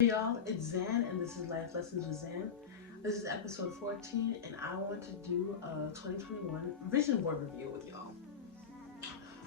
Hey y'all, it's Zan and this is Life Lessons with Zan. This is episode 14 and I want to do a 2021 vision board review with y'all.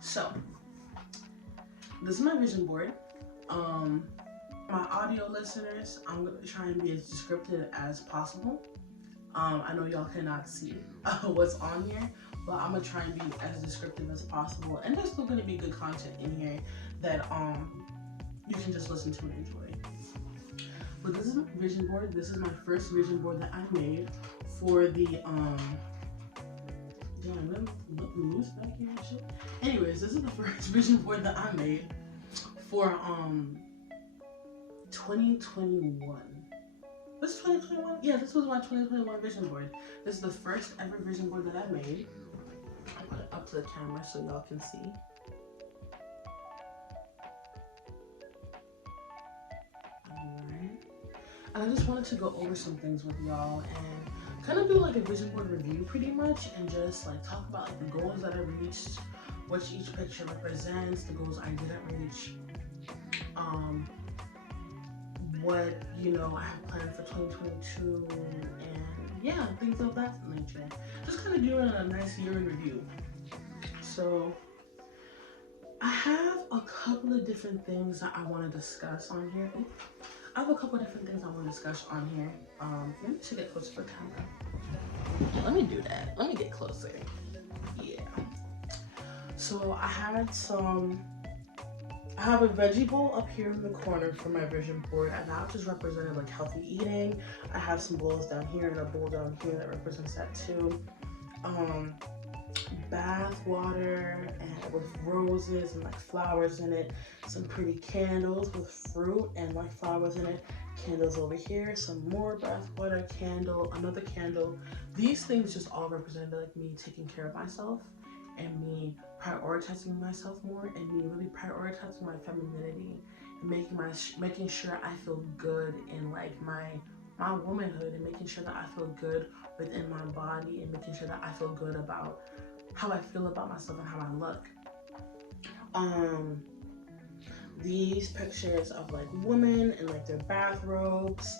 So, this is my vision board. My audio listeners, I'm going to try and be as descriptive as possible. I know y'all cannot see what's on here, but I'm going to try and be as descriptive as possible. And there's still going to be good content in here that you can just listen to and enjoy. But this is my vision board. This is my first vision board that I made for the damn, let loose back here and shit. Anyways, this is the first vision board that I made for 2021. This is 2021? Yeah, this was my 2021 vision board. This is the first ever vision board that I made. I'll put it up to the camera so y'all can see. And I just wanted to go over some things with y'all and kind of do like a vision board review pretty much, and just like talk about like the goals that I reached, what each picture represents, the goals I didn't reach, what, you know, I have planned for 2022, and yeah, things of that nature. Just kind of doing a nice year in review. So I have a couple of different things that I want to discuss on here. I have a couple of different things I want to discuss on here. Maybe I should get closer to the camera. Let me do that. Let me get closer. Yeah. So I have a veggie bowl up here in the corner for my vision board, and that just represented like healthy eating. I have some bowls down here and a bowl down here that represents that too. Bath water and with roses and like flowers in it, some pretty candles with fruit and like flowers in it, candles over here, some more bath water, candle, another candle. These things just all represented like me taking care of myself and me prioritizing myself more and me really prioritizing my femininity and making sure I feel good in like my womanhood, and making sure that I feel good within my body, and making sure that I feel good about how I feel about myself and how I look. These pictures of like women in like their bathrobes.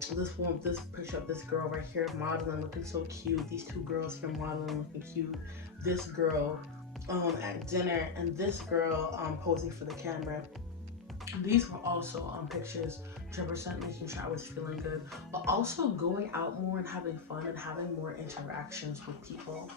This picture of this girl right here modeling, looking so cute. These two girls here modeling, looking cute. This girl at dinner, and this girl posing for the camera. These were also pictures to represent making sure I was feeling good, but also going out more and having fun and having more interactions with people.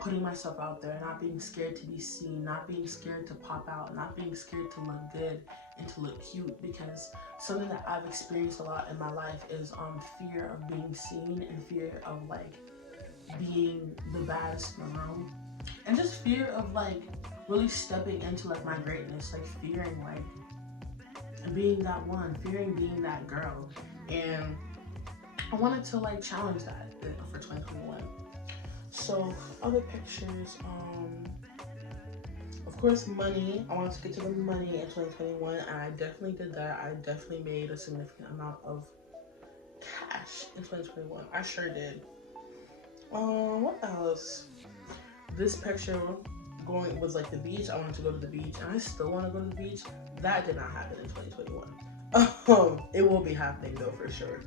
Putting myself out there, not being scared to be seen, not being scared to pop out, not being scared to look good and to look cute, because something that I've experienced a lot in my life is fear of being seen and fear of like being the baddest in the room, and just fear of like really stepping into like my greatness, like fearing like being that one, fearing being that girl. And I wanted to like challenge that for 2021. So other pictures, of course money. I wanted to get to the money in 2021, and I definitely did that. I definitely made a significant amount of cash in 2021. I sure did. What else? This picture was like the beach. I wanted to go to the beach, and I still want to go to the beach. That did not happen in 2021. It will be happening though for sure.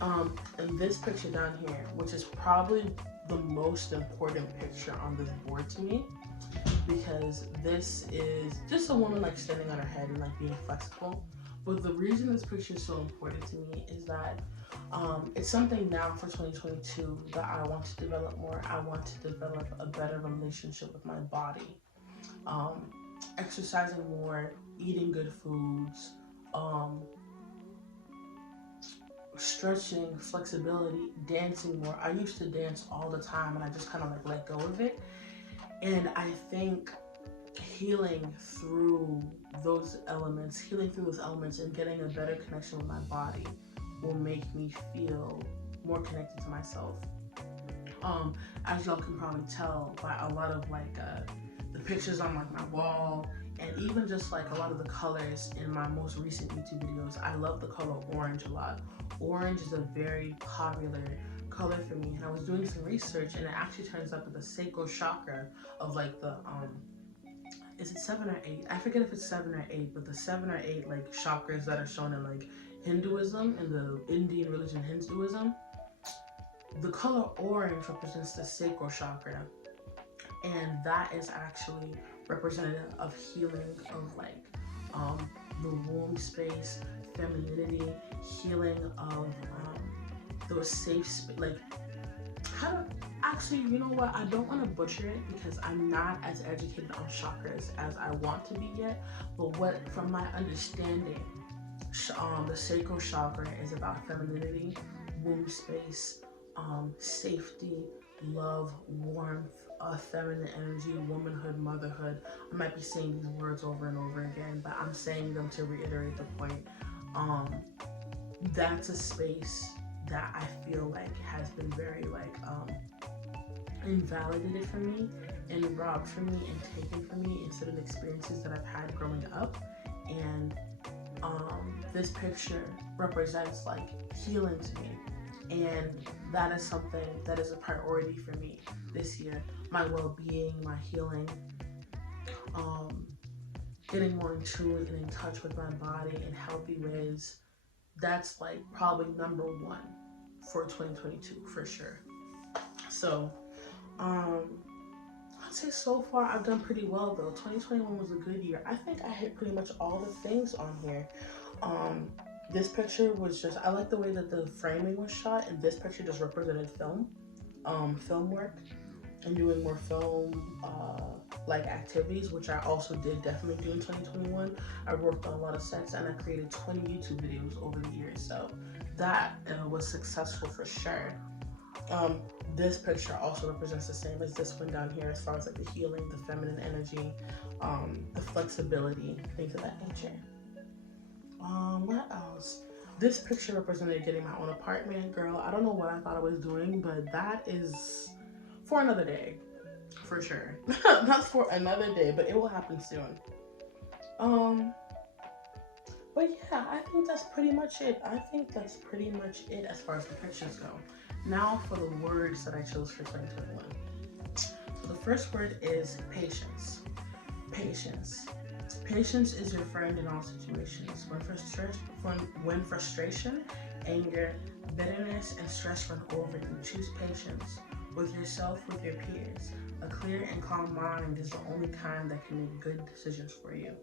And this picture down here, which is probably the most important picture on this board to me, because this is just a woman like standing on her head and like being flexible. But the reason this picture is so important to me is that it's something now for 2022 that I want to develop more. I want to develop a better relationship with my body, exercising more, eating good foods, stretching, flexibility, dancing more. I used to dance all the time and I just kind of like let go of it. And I think healing through those elements and getting a better connection with my body will make me feel more connected to myself. As y'all can probably tell by a lot of like the pictures on like my wall, and even just like a lot of the colors in my most recent YouTube videos. I love the color orange a lot. Orange is a very popular color for me, and I was doing some research, and it actually turns up at the Sacral Chakra of like the is it 7 or 8? I forget if it's 7 or 8, but the 7 or 8 like chakras that are shown in like Hinduism and the Indian religion Hinduism, the color orange represents the sacral chakra, and that is actually representative of healing of like the womb space, femininity, healing of those safe like how to actually, you know what, I don't want to butcher it because I'm not as educated on chakras as I want to be yet, but what from my understanding, the sacral chakra is about femininity, womb space, safety, love, warmth, feminine energy, womanhood, motherhood. I might be saying these words over and over again, but I'm saying them to reiterate the point. That's a space that I feel like has been very like invalidated for me and robbed from me and taken from me in certain experiences that I've had growing up. And this picture represents like healing to me, and that is something that is a priority for me this year. My well-being, my healing, getting more in tune and in touch with my body in healthy ways. That's like probably number one for 2022 for sure. So I'd say so far I've done pretty well though. 2021 was a good year. I think I hit pretty much all the things on here. This picture was just, I like the way that the framing was shot, and this picture just represented film work and doing more film like activities, which I also did definitely do in 2021. I worked on a lot of sets and I created 20 YouTube videos over the years, so that was successful for sure. This picture also represents the same as this one down here as far as like the healing, the feminine energy, the flexibility, things of that nature. What else? This picture represented getting my own apartment. Girl, I don't know what I thought I was doing, but that is for another day, for sure. That's for another day, but it will happen soon. But yeah, I think that's pretty much it. As far as the pictures go. Now for the words that I chose for 2021. So the first word is patience. Patience. Patience is your friend in all situations. When frustration, anger, bitterness, and stress run over you, choose patience with yourself, with your peers. A clear and calm mind is the only kind that can make good decisions for you.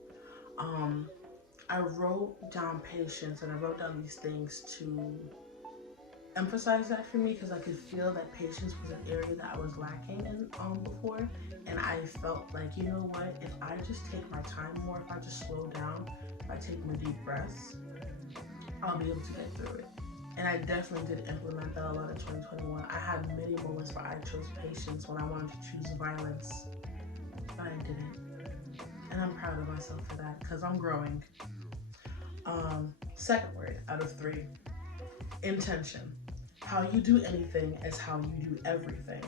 I wrote down patience, and I wrote down these things to emphasize that for me, because I could feel that patience was an area that I was lacking in before, and I felt like, you know what, if I just take my time more, if I just slow down, if I take more deep breaths, I'll be able to get through it. And I definitely did implement that a lot in 2021. I had many moments where I chose patience when I wanted to choose violence, but I didn't. And I'm proud of myself for that, because I'm growing. Second word out of 3, intention. How you do anything is how you do everything.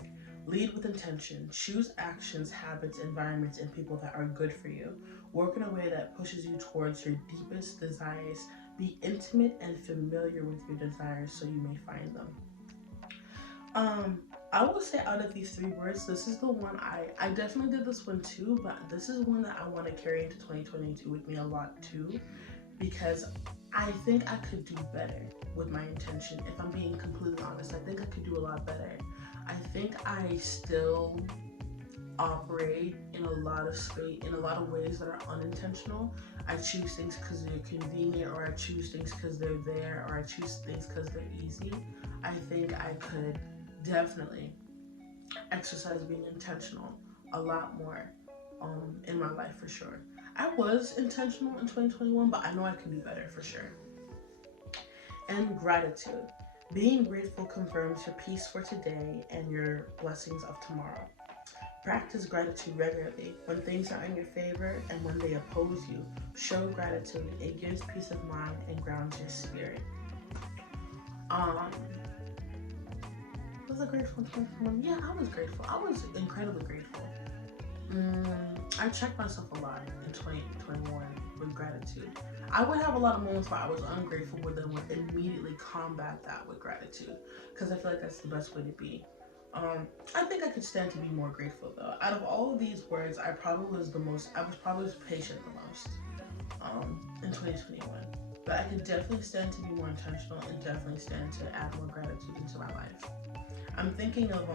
Lead with intention. Choose actions, habits, environments, and people that are good for you. Work in a way that pushes you towards your deepest desires. Be intimate and familiar with your desires so you may find them. I will say out of these 3 words, this is the one I definitely did this one too, but this is one that I want to carry into 2022 with me a lot too, because I think I could do better with my intention. If I'm being completely honest, I think I could do a lot better. I think I still operate in a lot of ways that are unintentional. I choose things because they're convenient, or I choose things because they're there, or I choose things because they're easy. I think I could definitely exercise being intentional a lot more in my life for sure. I was intentional in 2021, but I know I can do better for sure. And gratitude. Being grateful confirms your peace for today and your blessings of tomorrow. Practice gratitude regularly. When things are in your favor and when they oppose you, show gratitude. It gives peace of mind and grounds your spirit. Was I grateful in 2021? Yeah, I was grateful. I was incredibly grateful. I checked myself a lot in 2021 with gratitude. I would have a lot of moments where I was ungrateful, but then would immediately combat that with gratitude, because I feel like that's the best way to be. I think I could stand to be more grateful though. Out of all of these words, I was probably patient the most in 2021. But I could definitely stand to be more intentional and definitely stand to add more gratitude into my life. I'm thinking of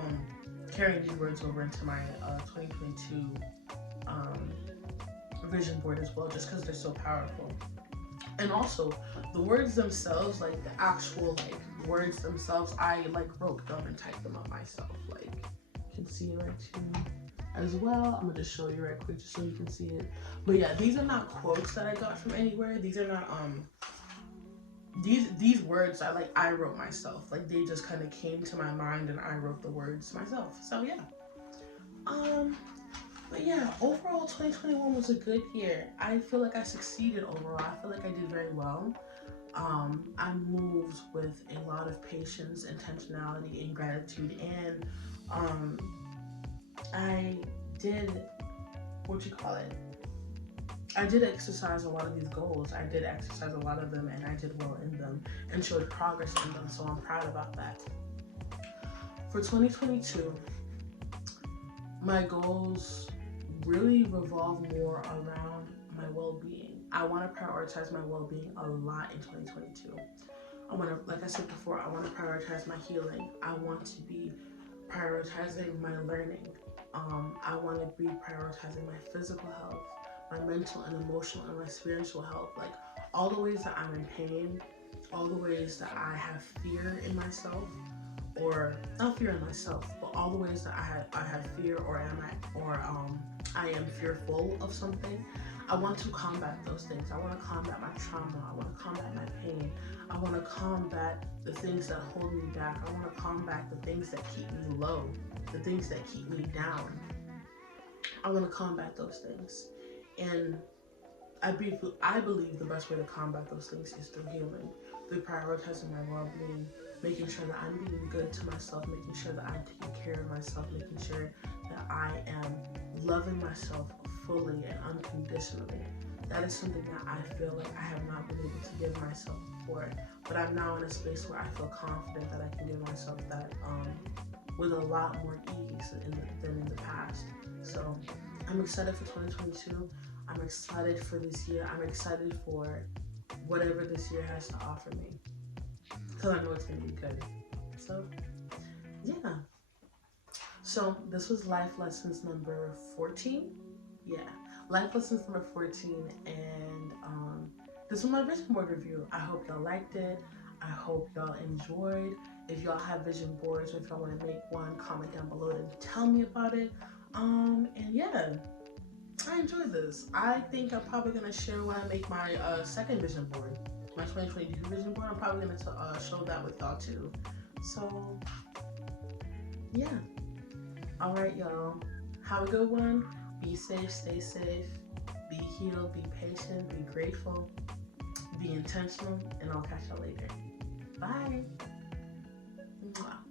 carrying these words over into my 2022 vision board as well, just because they're so powerful. And also, the words themselves, like the actual words themselves, I wrote them and typed them up myself. Like, you can see it right here as well. I'm gonna just show you right quick just so you can see it. But yeah, these are not quotes that I got from anywhere. These are not these words I wrote myself. Like, they just kind of came to my mind and I wrote the words myself. So yeah. But yeah, overall 2021 was a good year. I feel like I succeeded overall. I feel like I did very well. I moved with a lot of patience, intentionality, and gratitude, and I did, I did exercise a lot of these goals. I did exercise a lot of them, and I did well in them and showed progress in them, so I'm proud about that. For 2022, my goals really revolve more around my well-being. I want to prioritize my well-being a lot in 2022. I want to, like I said before, I want to prioritize my healing. I want to be prioritizing my learning. I want to be prioritizing my physical health, my mental and emotional and my spiritual health. Like, all the ways that I'm in pain, all the ways that I have fear in myself, or not fear in myself, but all the ways that I have fear, or I am fearful of something. I want to combat those things. I want to combat my trauma. I want to combat my pain. I want to combat the things that hold me back. I want to combat the things that keep me low, the things that keep me down. I want to combat those things. And I believe the best way to combat those things is through healing, through prioritizing my well-being, making sure that I'm being good to myself, making sure that I'm taking care of myself, making sure that I am loving myself fully and unconditionally. That is something that I feel like I have not been able to give myself before, but I'm now in a space where I feel confident that I can give myself that with a lot more ease than in the past. So I'm excited for 2022. I'm excited for this year. I'm excited for whatever this year has to offer me, because I know it's going to be good. So, yeah. So, this was life lessons number 14. Yeah, life lessons number 14. And this was my vision board review. I hope y'all liked it. I hope y'all enjoyed. If y'all have vision boards, or if y'all want to make one, comment down below and tell me about it. And yeah, I enjoyed this. I think I'm probably going to share when I make my second vision board, my 2022 vision board. I'm probably going to show that with y'all too. So, yeah. All right, y'all. Have a good one. Be safe, stay safe, be healed, be patient, be grateful, be intentional, and I'll catch y'all later. Bye. Mwah.